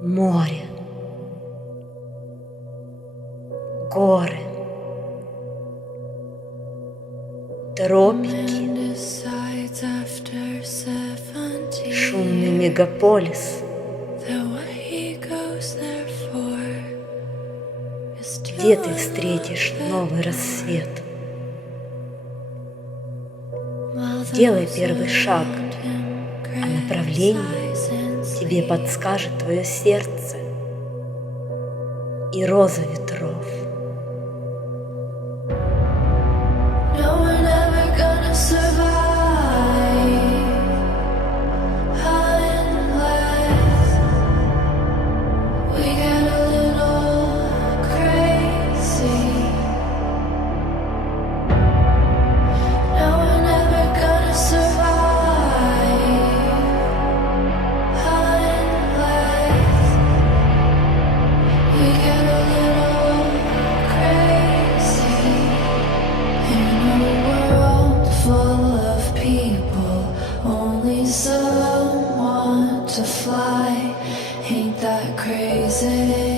море, горы, тропики, шумный мегаполис. Где ты встретишь новый рассвет? Делай первый шаг, а направление тебе подскажет твое сердце и роза ветров. Some want to fly, ain't that crazy?